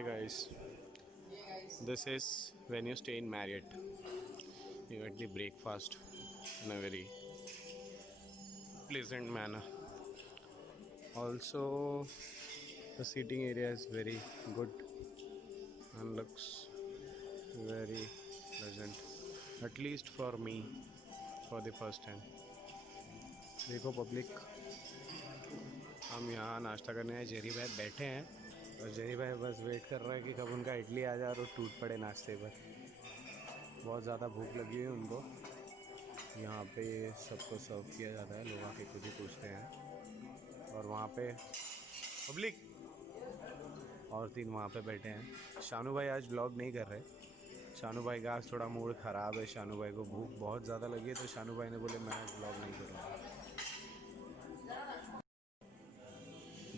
Hi guys, this is when you stay in Marriott. You get the breakfast in a very pleasant manner. Also, the seating area is very good and looks very pleasant. At least for me, for the first time. देखो public, हम यहाँ नाश्ता करने आए। Jerry भाई बैठे हैं और जेरी भाई बस वेट कर रहा है कि कब उनका इडली आ जाए और वो टूट पड़े नाश्ते पर। बहुत ज़्यादा भूख लगी हुई है उनको। यहाँ पे सबको सर्व किया जाता है, लोग आके खुद ही पूछते हैं। और वहाँ पे पब्लिक और 3 वहाँ पे बैठे हैं। शानू भाई आज व्लॉग नहीं कर रहे। शानू भाई का आज थोड़ा मूड ख़राब है। शानू भाई को भूख बहुत ज़्यादा लगी है, तो शानू भाई ने बोले मैं आज व्लॉग नहीं करूँगा।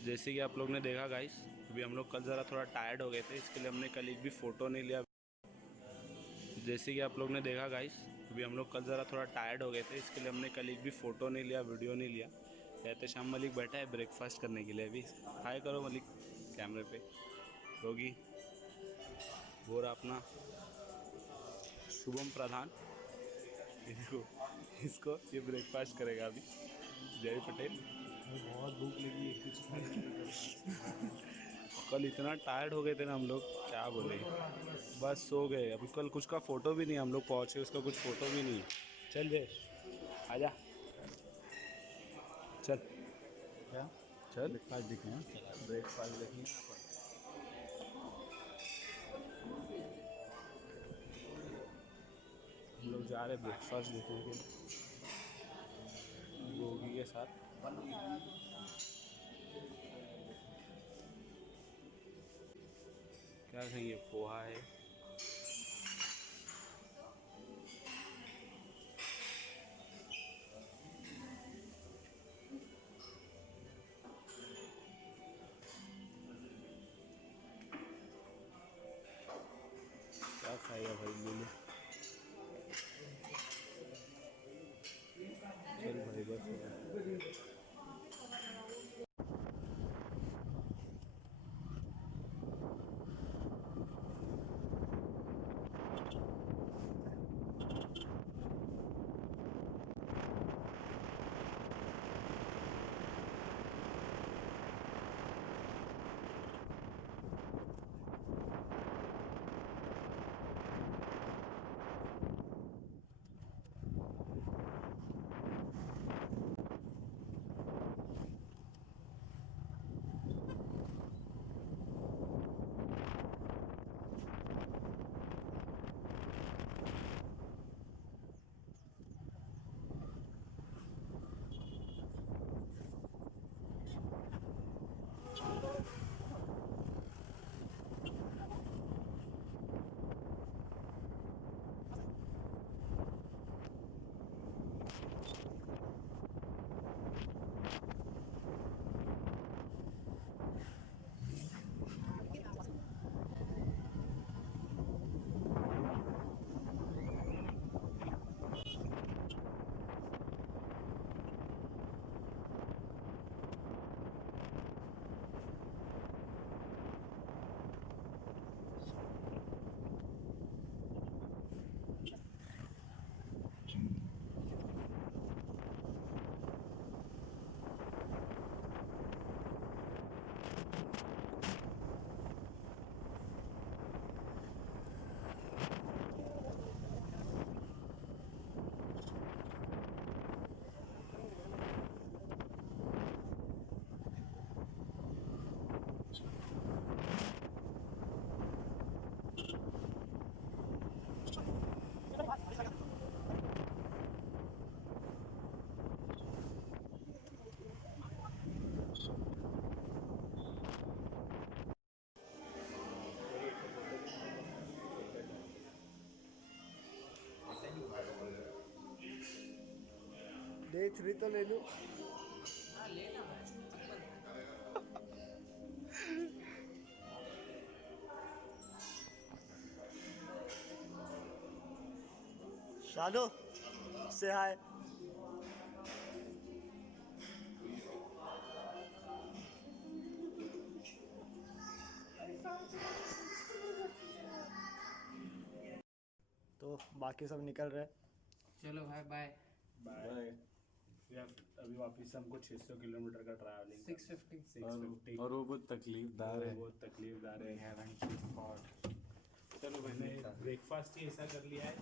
जैसे कि आप लोग ने देखा गाइस, अभी हम लोग कल ज़रा थोड़ा टायर्ड हो गए थे, इसके लिए हमने कल एक भी फ़ोटो नहीं लिया। जैसे कि आप लोग ने देखा गाइस, अभी हम लोग कल ज़रा थोड़ा टायर्ड हो गए थे, इसके लिए हमने कल एक भी फ़ोटो नहीं लिया, वीडियो नहीं लिया। एहतेशाम मलिक बैठा है ब्रेकफास्ट करने के लिए। अभी हाय करो मलिक कैमरे पे। होगी वो रहा अपना शुभम प्रधान। इसको ये ब्रेकफास्ट करेगा अभी। जय पटेल। बहुत भूख लगी है, कुछ कल इतना टायर्ड हो गए थे ना हम लोग, क्या बोले, बस सो गए। अभी कल कुछ का फ़ोटो भी नहीं, हम लोग पहुँचे उसका कुछ फ़ोटो भी नहीं। चल दे आजा, चल क्या चल ब्रेकफास्ट देखें हैं। ब्रेकफास्ट देखेंगे यहाँ पर। हम लोग जा रहे ब्रेकफास्ट देखेंगे गोगी के साथ। क्या खाइए, पोहा है, क्या खाएगा भाई बोलो। चल भाई बस डे 3 तो ले लूँ। शानू से हाय। तो बाकी सब निकल रहे। चलो भाई बाय। बाय। अभी वापस से हमको 600 किलोमीटर का ट्रैवलिंग 650 और वो बहुत तकलीफदार है। बहुत तकलीफदार है। चलो मैंने ब्रेकफास्ट ही ऐसा कर लिया है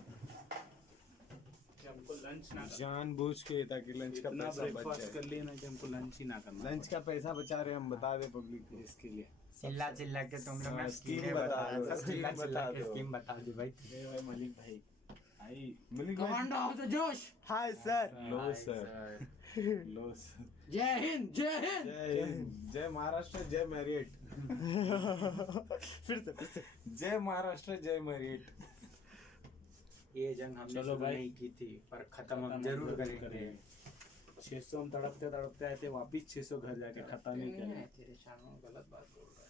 कि हमको लंच ना करना। जानबूझ के ताकि लंच का इतना पैसा बच ब्रेकफास्ट जाए। कर लिया ना कि हमको लंच ही ना करना। लंच का पैसा बचा रहे हम, बता दे पब्लिक को इसके लिए। चिल्ला चिल्ला के तुम लोग हाँ, स्कीम स्कीम बता दो, सब स्कीम चिल्ला चिल्ला बता के दो। स्कीम बता दे भाई। भाई मलिक भाई आई मलिक भाई, कमांडो ऑफ द जोश। Hi sir. लो सर, लो सर। जय हिंद जय हिंद। जय हिंद, जय महाराष्ट्र, जय मैरिट। फिर से जय महाराष्ट्र, जय मैरिट। ये जंग हमने चलो शुरू भाई। नहीं की थी पर खत्म हम जरूर करेंगे। 600 हम तड़पते तड़पते आए थे, वापिस 600 घर जाके खत्म ही करें। तेरे शानों गलत बात बोल रहा है।